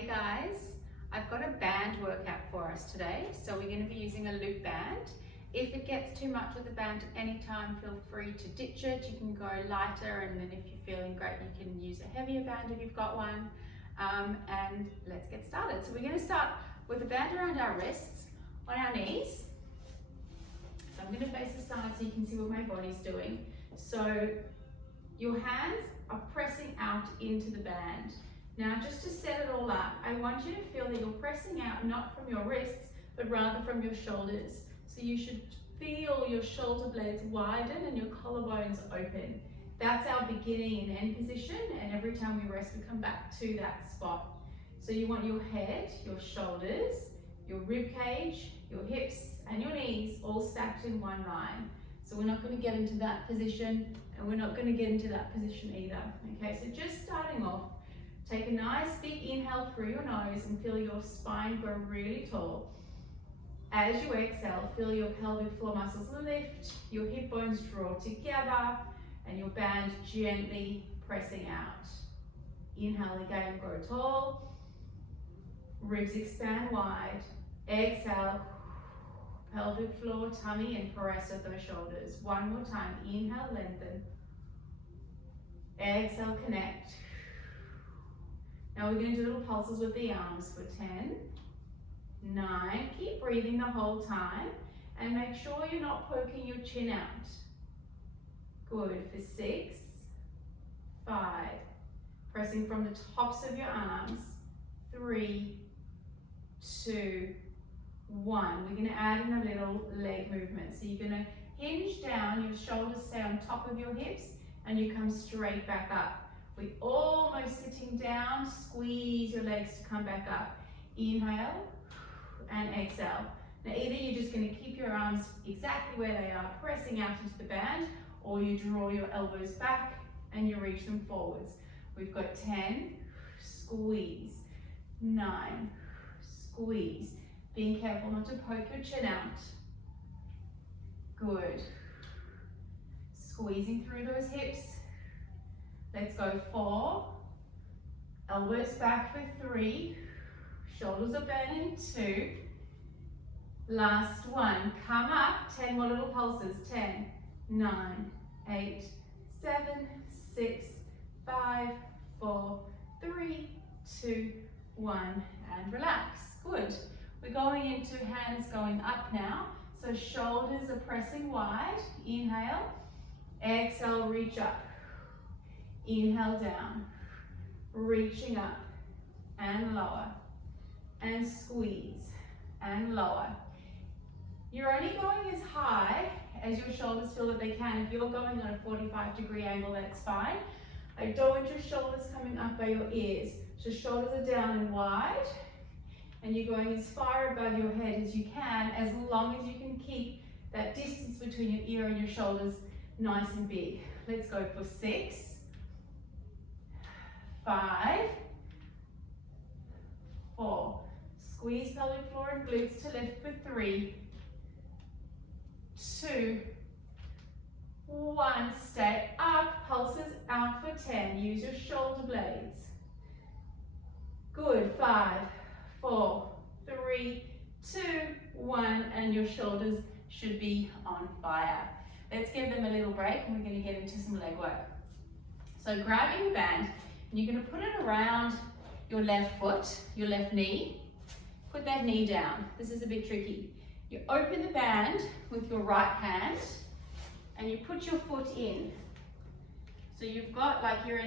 Hey guys, I've got a band workout for us today. So we're going to be using a loop band. If it gets too much with the band at any time, feel free to ditch it. You can go lighter, and then if you're feeling great, you can use a heavier band if you've got one. And let's get started. So we're going to start with a band around our wrists, on our knees. So I'm going to face the side so you can see what my body's doing. So your hands are pressing out into the band. Now, just to set it all up, I want you to feel that you're pressing out not from your wrists, but rather from your shoulders. So you should feel your shoulder blades widen and your collarbones open. That's our beginning and end position, and every time we rest, we come back to that spot. So you want your head, your shoulders, your rib cage, your hips, and your knees all stacked in one line. So we're not going to get into that position, and we're not going to get into that position either. Okay, so just starting off, take a nice big inhale through your nose and feel your spine grow really tall. As you exhale, feel your pelvic floor muscles lift, your hip bones draw together, and your band gently pressing out. Inhale again, grow tall. Ribs expand wide. Exhale, pelvic floor, tummy, and press at those shoulders. One more time. Inhale, lengthen. Exhale, connect. Now we're going to do little pulses with the arms for 10, 9, keep breathing the whole time, and make sure you're not poking your chin out. Good, for 6, 5, pressing from the tops of your arms, 3, 2, 1. We're going to add in a little leg movement. So you're going to hinge down, your shoulders stay on top of your hips, and you come straight back up. We're almost sitting down, squeeze your legs to come back up. Inhale and exhale. Now either you're just going to keep your arms exactly where they are, pressing out into the band, or you draw your elbows back and you reach them forwards. We've got 10, squeeze, 9, squeeze. Being careful not to poke your chin out. Good. Squeezing through those hips. Let's go 4, elbows back for 3, shoulders are bending, 2, last 1, come up, 10 more little pulses, 10, 9, 8, 7, 6, 5, 4, 3, 2, 1, and relax. Good. We're going into hands going up now, so shoulders are pressing wide, inhale, exhale, reach up. Inhale down, reaching up and lower, and squeeze and lower. You're only going as high as your shoulders feel that they can. If you're going on a 45-degree angle, that's fine. I don't want your shoulders coming up by your ears. So shoulders are down and wide, and you're going as far above your head as you can, as long as you can keep that distance between your ear and your shoulders nice and big. Let's go for 6, 5, 4, squeeze pelvic floor and glutes to lift for 3, 2, 1, stay up, pulses out for 10, use your shoulder blades. Good, 5, 4, 3, 2, 1, and your shoulders should be on fire. Let's give them a little break and we're going to get into some leg work. So grabbing the band, and you're going to put it around your left foot, your left knee. Put that knee down. This is a bit tricky. You open the band with your right hand and you put your foot in. So you've got like you're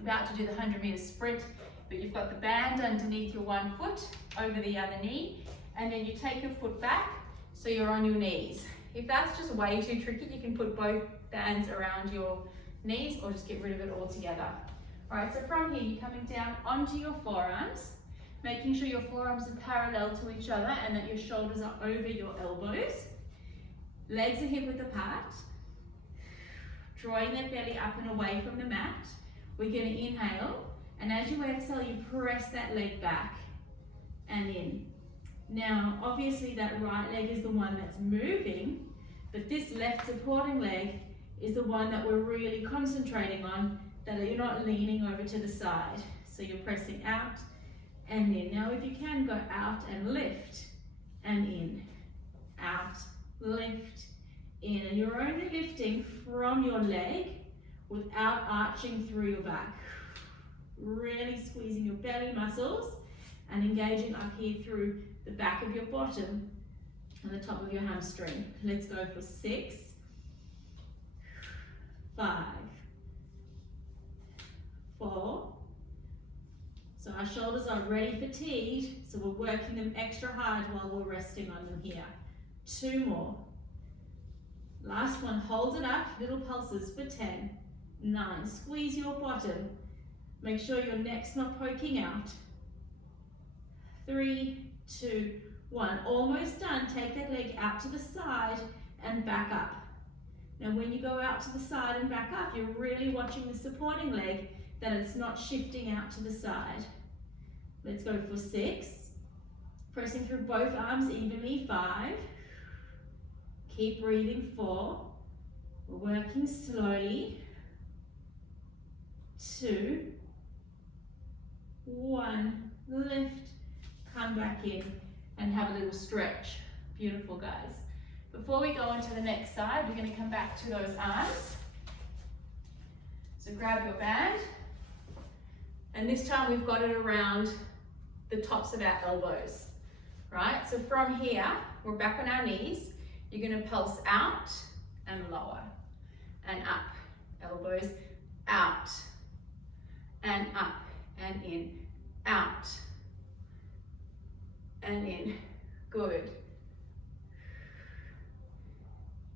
about to do the 100-meter sprint, but you've got the band underneath your one foot over the other knee, and then you take your foot back so you're on your knees. If that's just way too tricky, you can put both bands around your knees or just get rid of it altogether. All right, so from here, you're coming down onto your forearms, making sure your forearms are parallel to each other and that your shoulders are over your elbows. Legs are hip width apart. Drawing that belly up and away from the mat. We're going to inhale, and as you exhale, you press that leg back and in. Now, obviously that right leg is the one that's moving, but this left supporting leg is the one that we're really concentrating on, that you're not leaning over to the side. So you're pressing out and in. Now if you can, go out and lift and in, out, lift, in. And you're only lifting from your leg without arching through your back. Really squeezing your belly muscles and engaging up here through the back of your bottom and the top of your hamstring. Let's go for 6, 5, 4. So our shoulders are already fatigued, so we're working them extra hard while we're resting on them here. 2 more. Last one, hold it up, little pulses for 10, 9. Squeeze your bottom. Make sure your neck's not poking out. 3, 2, 1. Almost done. Take that leg out to the side and back up. Now when you go out to the side and back up, you're really watching the supporting leg that it's not shifting out to the side. Let's go for 6. Pressing through both arms evenly. 5. Keep breathing. 4. We're working slowly. 2, 1. Lift, come back in and have a little stretch. Beautiful, guys. Before we go on to the next side, we're going to come back to those arms. So grab your band, and this time we've got it around the tops of our elbows, right? So from here, we're back on our knees. You're going to pulse out and lower and up. Elbows out and up and in, out and in. Good.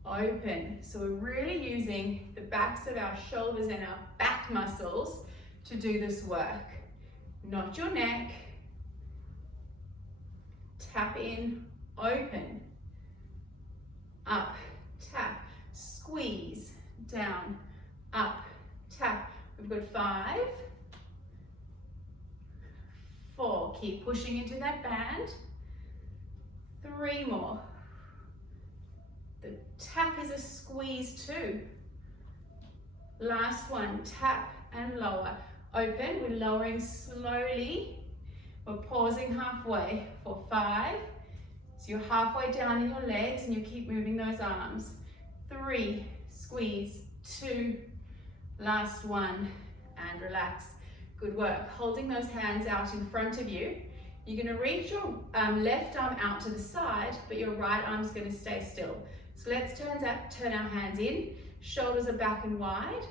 Open. So we're really using the backs of our shoulders and our back muscles to do this work. Not your neck. Tap in, open, up, tap, squeeze, down, up, tap. We've got 5, 4, keep pushing into that band. 3 more. The tap is a squeeze too. Last one, tap and lower. Open, we're lowering slowly. We're pausing halfway for 5. So you're halfway down in your legs and you keep moving those arms. 3, squeeze, 2, last one, and relax. Good work. Holding those hands out in front of you. You're going to reach your left arm out to the side, but your right arm's going to stay still. So let's turn our hands in. Shoulders are back and wide.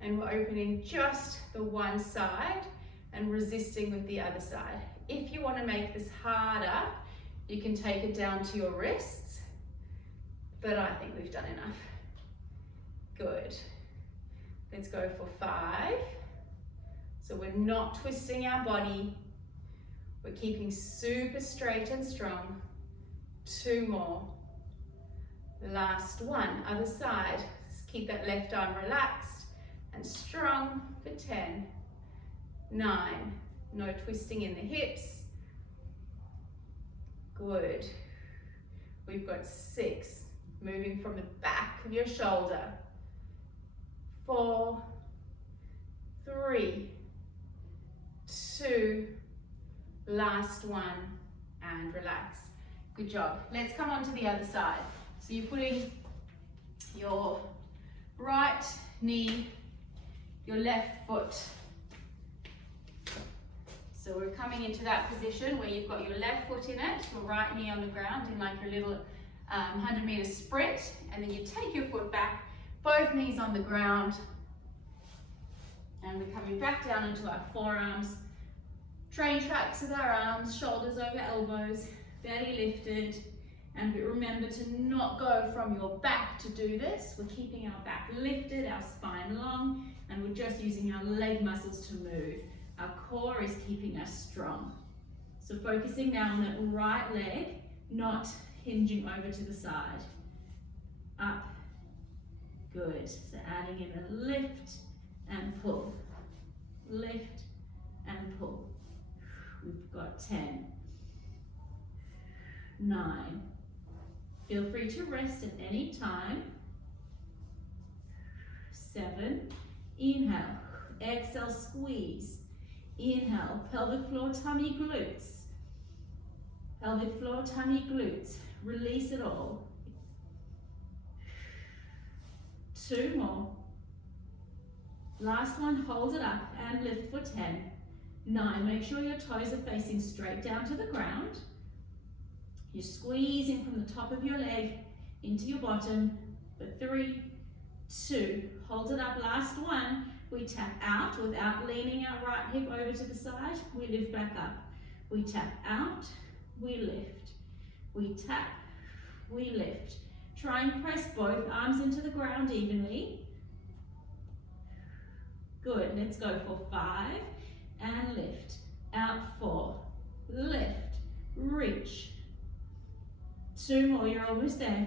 And we're opening just the one side and resisting with the other side. If you want to make this harder, you can take it down to your wrists, but I think we've done enough. Good. Let's go for 5. So we're not twisting our body. We're keeping super straight and strong. 2 more. Last one, other side. Just keep that left arm relaxed and strong for 10, 9. No twisting in the hips. Good. We've got 6. Moving from the back of your shoulder. 4, 3, 2, last one, and relax. Good job. Let's come on to the other side. So you're putting your right knee, your left foot. So we're coming into that position where you've got your left foot in it, your right knee on the ground in like your little 100-meter sprint, and then you take your foot back, both knees on the ground, and we're coming back down into our forearms. Train tracks with our arms, shoulders over elbows, belly lifted, and remember to not go from your back to do this. We're keeping our back lifted, our spine long, and we're just using our leg muscles to move. Our core is keeping us strong. So focusing now on that right leg, not hinging over to the side. Up, good. So adding in a lift and pull, lift and pull. We've got 10, 9. Feel free to rest at any time. 7, inhale, exhale, squeeze. Inhale, pelvic floor, tummy, glutes. Pelvic floor, tummy, glutes. Release it all. 2 more. Last one, hold it up and lift for 10. 9, make sure your toes are facing straight down to the ground. You're squeezing from the top of your leg into your bottom for 3, 2, hold it up, last one. We tap out without leaning our right hip over to the side. We lift back up. We tap out, we lift. We tap, we lift. Try and press both arms into the ground evenly. Good, let's go for 5 and lift. Out 4, lift, reach. 2 more, you're almost there.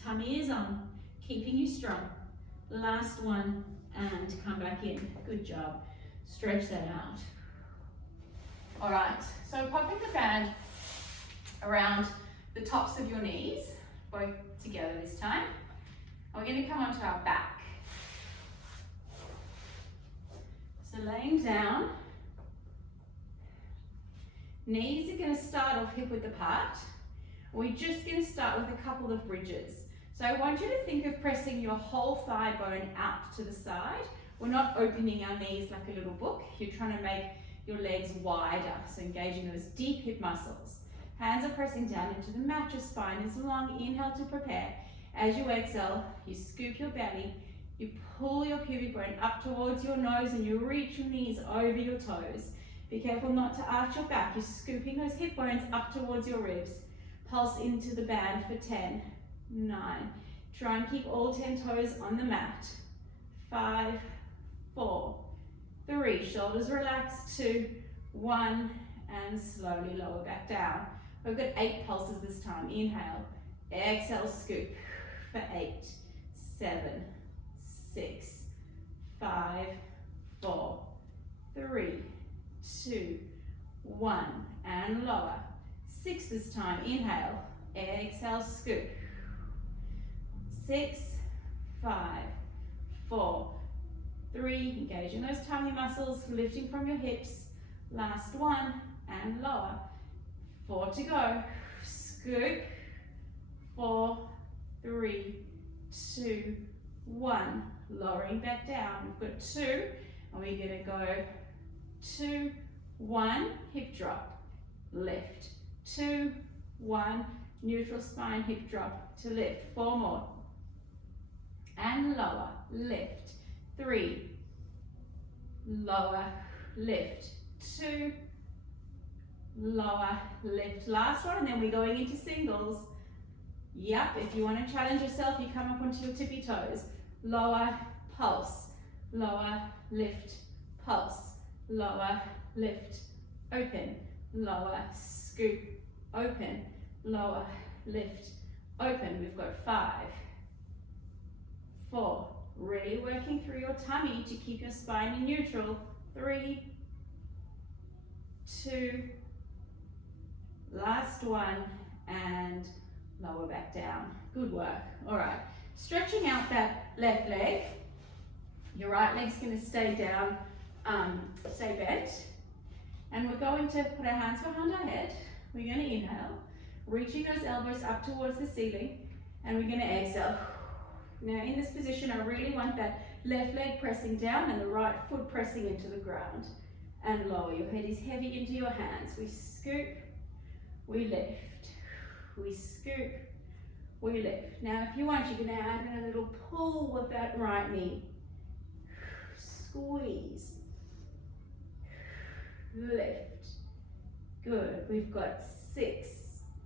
Tummy is on, keeping you strong. Last one, and come back in. Good job. Stretch that out. All right, so popping the band around the tops of your knees, both together this time. We're going to come onto our back. So laying down, knees are going to start off hip width apart. We're just going to start with a couple of bridges. So I want you to think of pressing your whole thigh bone out to the side. We're not opening our knees like a little book. You're trying to make your legs wider, so engaging those deep hip muscles. Hands are pressing down into the mat, your spine is long. Inhale to prepare. As you exhale, you scoop your belly, you pull your pubic bone up towards your nose and you reach your knees over your toes. Be careful not to arch your back. You're scooping those hip bones up towards your ribs. Pulse into the band for 10, 9. Try and keep all 10 toes on the mat. 5, 4, 3. Shoulders relaxed. 2, 1. And slowly lower back down. We've got 8 pulses this time. Inhale. Exhale, scoop for 8, 7, 6, 5, 4, 3, 2, 1. And lower. 6 this time. Inhale. Exhale, scoop. 6, 5, 4, 3. Engaging those tummy muscles, lifting from your hips. Last one. And lower. 4 to go. Scoop. 4, 3, 2, 1. Lowering back down. We've got 2, and we're going to go 2, 1. Hip drop. Lift. 2, 1. Neutral spine, hip drop to lift. 4 more. And lower. Lift. 3. Lower. Lift. 2. Lower, lift. Last one, and then we're going into singles. Yep, if you want to challenge yourself, you come up onto your tippy toes. Lower, pulse. Lower, lift, pulse. Lower, lift, open. Lower, scoop, open. Lower, lift, open. We've got 5, 4. Really working through your tummy to keep your spine in neutral. 3, 2, last one, and lower back down. Good work. All right, stretching out that left leg. Your right leg's going to stay down, stay bent. And we're going to put our hands behind our head. We're going to inhale, reaching those elbows up towards the ceiling, and we're going to exhale. Now in this position, I really want that left leg pressing down and the right foot pressing into the ground. And lower. Your head is heavy into your hands. We scoop, we lift, we scoop, we lift. Now if you want, you can add in a little pull with that right knee. Squeeze, lift. Good. We've got 6.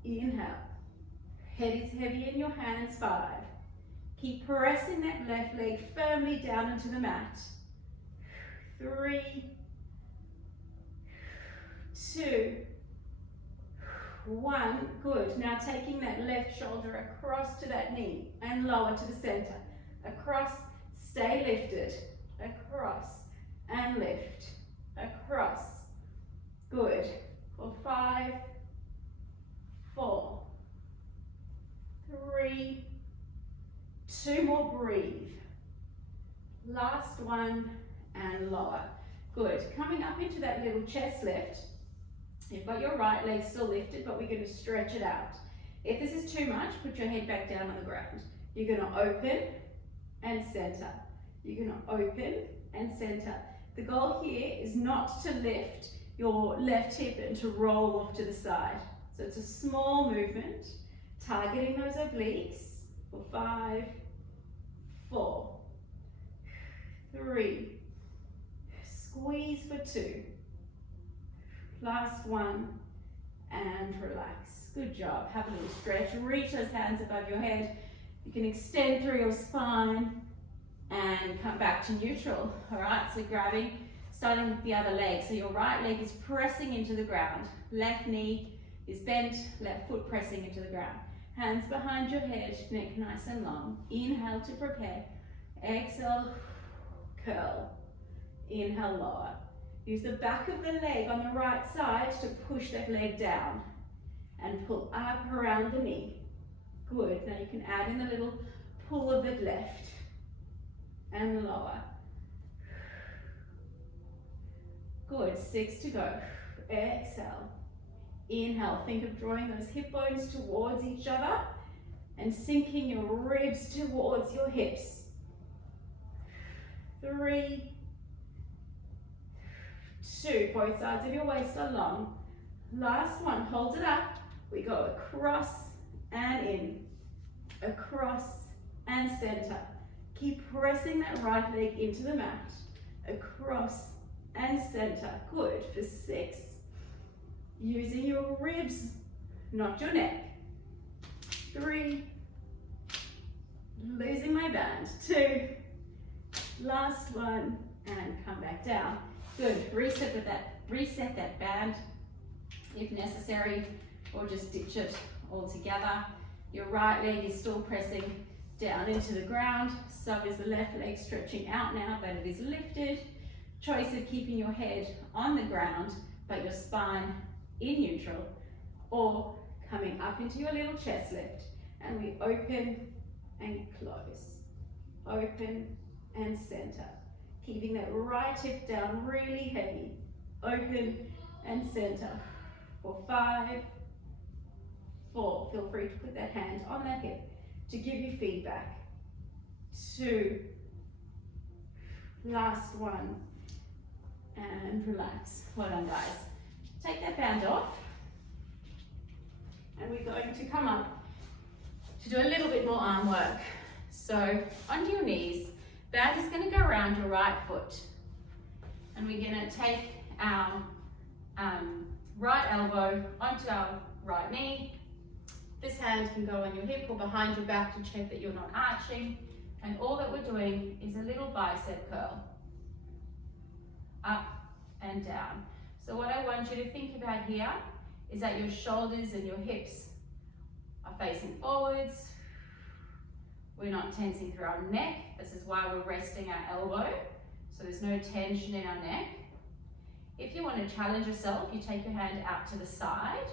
Inhale. Head is heavy in your hands. 5. Keep pressing that left leg firmly down into the mat. 3, 2, 1. Good. Now taking that left shoulder across to that knee and lower to the center. Across, stay lifted. Across and lift. Across. Good. For 5, 4, 3, 2 more. Breathe. Last one, and and lower. Good. Coming up into that little chest lift. You've got your right leg still lifted, but we're going to stretch it out. If this is too much, put your head back down on the ground. You're going to open and center. You're going to open and center. The goal here is not to lift your left hip and to roll off to the side. So it's a small movement, targeting those obliques for 5, 4, 3, squeeze for 2, last one, and relax. Good job. Have a little stretch. Reach those hands above your head. You can extend through your spine and come back to neutral. All right, so grabbing, starting with the other leg. So your right leg is pressing into the ground. Left knee is bent, left foot pressing into the ground. Hands behind your head, neck nice and long. Inhale to prepare. Exhale, curl. Inhale, lower. Use the back of the leg on the right side to push that leg down and pull up around the knee. Good. Now you can add in a little pull of it left and lower. Good. 6 to go. Exhale. Inhale. Think of drawing those hip bones towards each other and sinking your ribs towards your hips. 3, 2, both sides of your waist are long. Last one, hold it up. We go across and in, across and center. Keep pressing that right leg into the mat. Across and center. Good, for 6. Using your ribs, not your neck. 3, losing my band. 2, last one, and come back down. Good. Reset that band if necessary, or just ditch it altogether. Your right leg is still pressing down into the ground, so is the left leg stretching out now, but it is lifted. Choice of keeping your head on the ground, but your spine in neutral, or coming up into your little chest lift, and we open and close. Open and center. Keeping that right hip down really heavy. Open and center. For 5, 4. Feel free to put that hand on that hip to give you feedback. 2. Last one. And relax. Well done, guys. Take that band off. And we're going to come up to do a little bit more arm work. So onto your knees. Band is going to go around your right foot, and we're going to take our right elbow onto our right knee. This hand can go on your hip or behind your back to check that you're not arching, and all that we're doing is a little bicep curl, up and down. So what I want you to think about here is that your shoulders and your hips are facing forwards. We're not tensing through our neck. This is why we're resting our elbow. So there's no tension in our neck. If you want to challenge yourself, you take your hand out to the side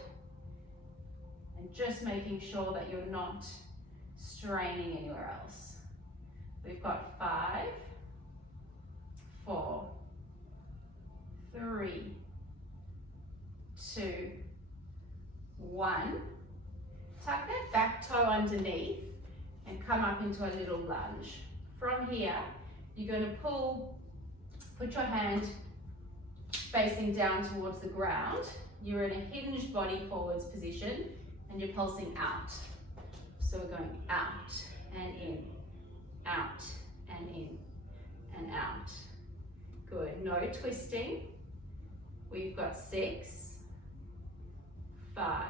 and just making sure that you're not straining anywhere else. We've got 5, 4, 3, 2, 1. Tuck that back toe underneath and come up into a little lunge. From here, you're going to put your hand facing down towards the ground. You're in a hinged body forwards position and you're pulsing out. So we're going out and in, out and in, and out. Good, no twisting. We've got 6, 5,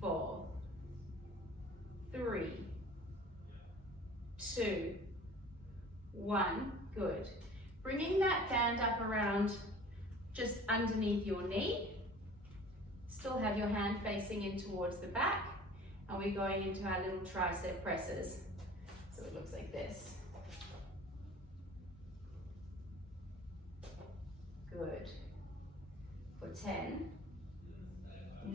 4, 3, 2, 1, good. Bringing that band up around just underneath your knee. Still have your hand facing in towards the back, and we're going into our little tricep presses. So it looks like this. Good. For 10,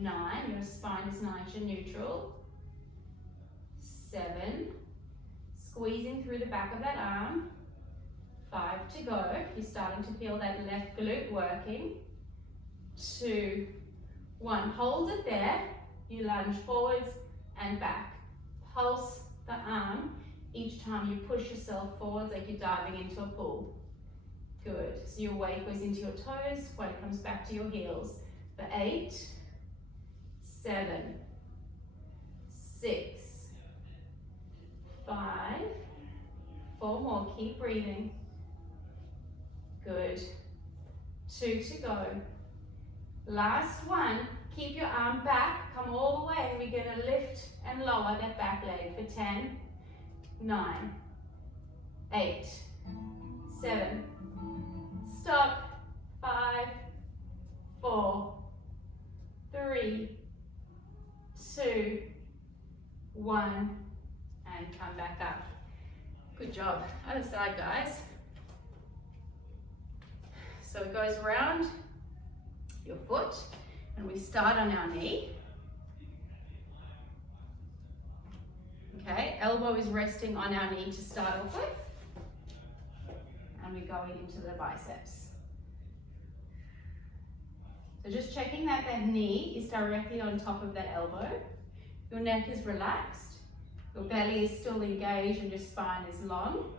9, your spine is nice and neutral. 7, squeezing through the back of that arm. 5 to go. You're starting to feel that left glute working. 2, 1. Hold it there. You lunge forwards and back. Pulse the arm each time you push yourself forwards like you're diving into a pool. Good. So your weight goes into your toes, weight comes back to your heels. For 8, 7, 6, 5, 4 more. Keep breathing. Good. 2 to go. Last one. Keep your arm back. Come all the way. We're going to lift and lower that back leg for 10, 9, 8, 7. Stop. 5, 4, 3, 2, 1, and come back up. Good job. Other side, guys. So it goes around your foot, and we start on our knee. Okay, elbow is resting on our knee to start off with, and we're going into the biceps. So just checking that that knee is directly on top of that elbow. Your neck is relaxed. Your belly is still engaged and your spine is long.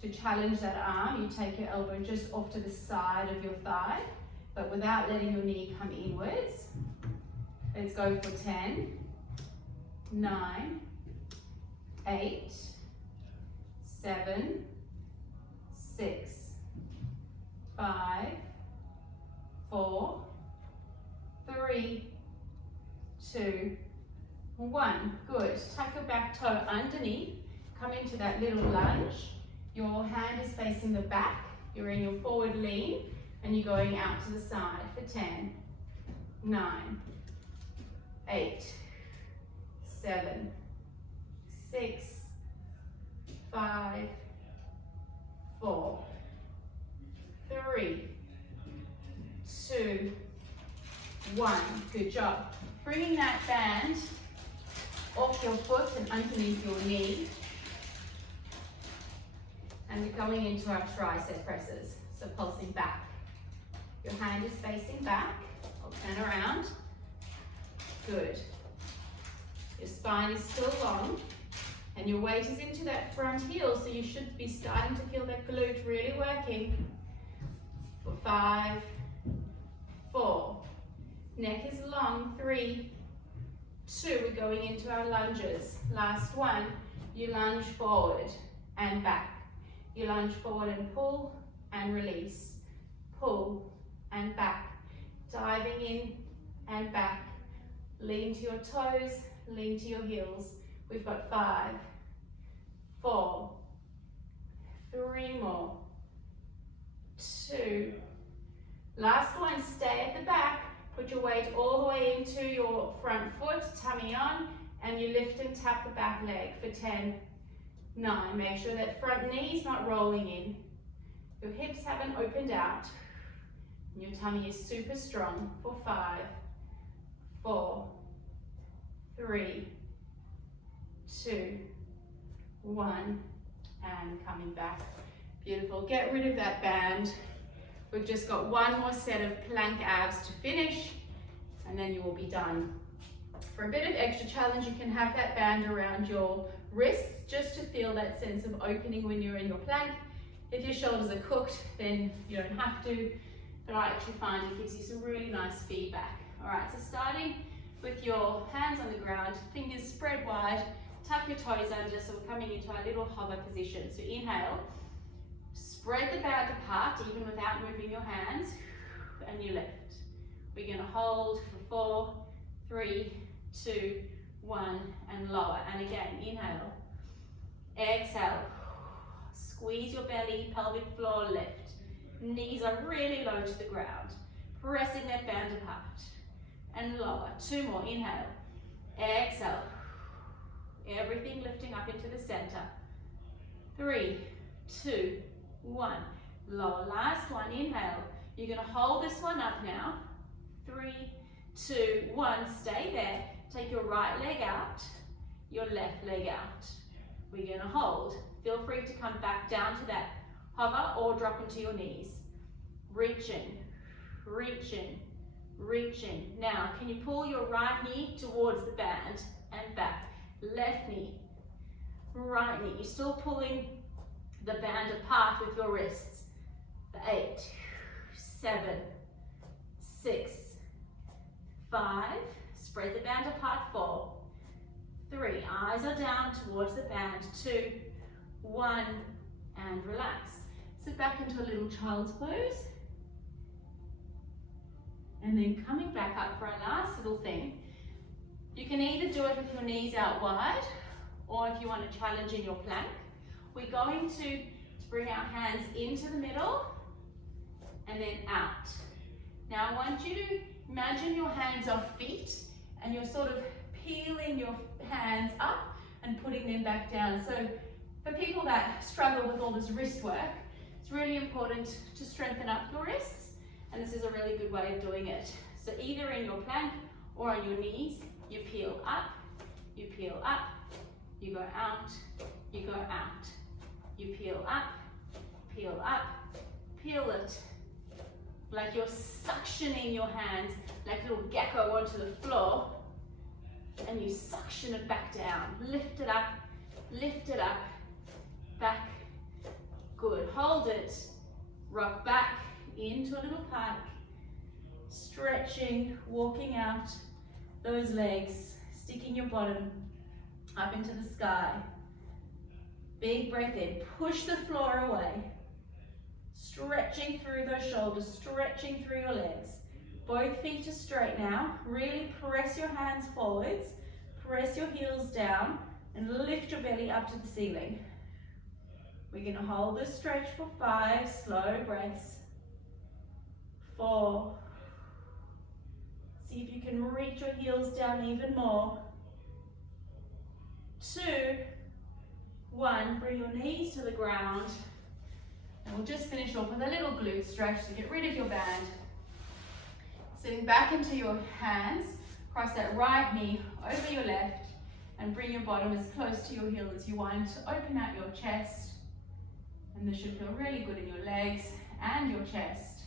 To challenge that arm, you take your elbow just off to the side of your thigh, but without letting your knee come inwards. Let's go for 10, 9, 8, 7, 6, 5, 4, 3, 2, 1. Good. Tuck your back toe underneath. Come into that little lunge. Your hand is facing the back. You're in your forward lean and you're going out to the side for 10, 9, 8, 7, 6, 5, 4, 3, 2, 1. Good job. Bringing that band off your foot and underneath your knee. And we're going into our tricep presses. So pulsing back. Your hand is facing back. I'll turn around. Good. Your spine is still long. And your weight is into that front heel. So you should be starting to feel that glute really working. For 5, 4. Neck is long. 3, 2. We're going into our lunges. Last one. You lunge forward and back. You lunge forward and pull and release. Pull and back. Diving in and back. Lean to your toes, lean to your heels. We've got 5, 4, 3 more. 2. Last one, stay at the back. Put your weight all the way into your front foot, tummy on, and you lift and tap the back leg for 10, 9. Make sure that front knee is not rolling in. Your hips haven't opened out. And your tummy is super strong for 5, 4, 3, 2, 1, and coming back. Beautiful. Get rid of that band. We've just got one more set of plank abs to finish, and then you will be done. For a bit of extra challenge, you can have that band around your wrists just to feel that sense of opening when you're in your plank. If your shoulders are cooked, then you don't have to, but I actually find it gives you some really nice feedback. All right, so starting with your hands on the ground, fingers spread wide, tuck your toes under, so we're coming into our little hover position. So inhale, spread the band apart even without moving your hands, and you lift. We're going to hold for 4, 3, 2, 1, and lower. And again, inhale, exhale, squeeze your belly, pelvic floor, lift. Knees are really low to the ground, pressing that band apart, and lower. 2 more, inhale, exhale, everything lifting up into the center. 3, 2, 1, lower. Last one, inhale. You're going to hold this one up now. 3, 2, 1, stay there. Take your right leg out, your left leg out. We're going to hold. Feel free to come back down to that Hover or drop into your knees. Reaching, reaching, reaching. Now, can you pull your right knee towards the band and back? Left knee, right knee. You're still pulling the band apart with your wrists. 8, 7, 6, 5. Spread the band apart. 4, 3. Eyes are down towards the band. 2, 1, and relax. Sit back into a little child's pose. And then coming back up for our last little thing. You can either do it with your knees out wide, or if you want to challenge in your plank, we're going to bring our hands into the middle and then out. Now I want you to imagine your hands are feet and you're sort of peeling your hands up and putting them back down. So for people that struggle with all this wrist work, it's really important to strengthen up your wrists, and this is a really good way of doing it. So either in your plank or on your knees, you peel up, you peel up, you go out, you go out. You peel up, peel up, peel it. Like you're suctioning your hands like a little gecko onto the floor, and you suction it back down. Lift it up, back. Good, hold it. Rock back into a little pike. Stretching, walking out those legs, sticking your bottom up into the sky. Big breath in, push the floor away. Stretching through those shoulders, stretching through your legs. Both feet are straight now. Really press your hands forwards, press your heels down, and lift your belly up to the ceiling. We're gonna hold this stretch for 5 slow breaths. 4. See if you can reach your heels down even more. 2, 1, bring your knees to the ground. And we'll just finish off with a little glute stretch to get rid of your band. Sitting back into your hands, cross that right knee over your left, and bring your bottom as close to your heel as you want. Open out your chest, and this should feel really good in your legs and your chest.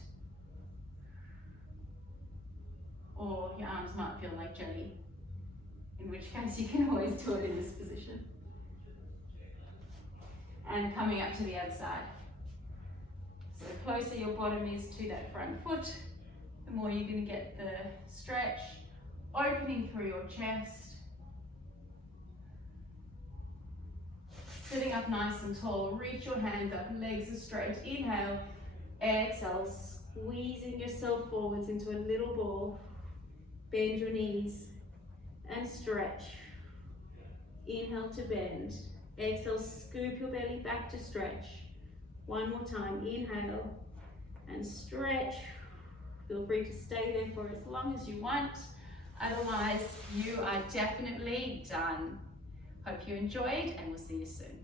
Or your arms might feel like jelly, in which case you can always do it in this position. And coming up to the other side. So the closer your bottom is to that front foot, the more you're going to get the stretch, opening through your chest. Sitting up nice and tall, reach your hands up, legs are straight. Inhale, exhale, squeezing yourself forwards into a little ball. Bend your knees and stretch. Inhale to bend. Exhale, scoop your belly back to stretch. One more time, inhale and stretch. Feel free to stay there for as long as you want. Otherwise, you are definitely done. Hope you enjoyed, and we'll see you soon.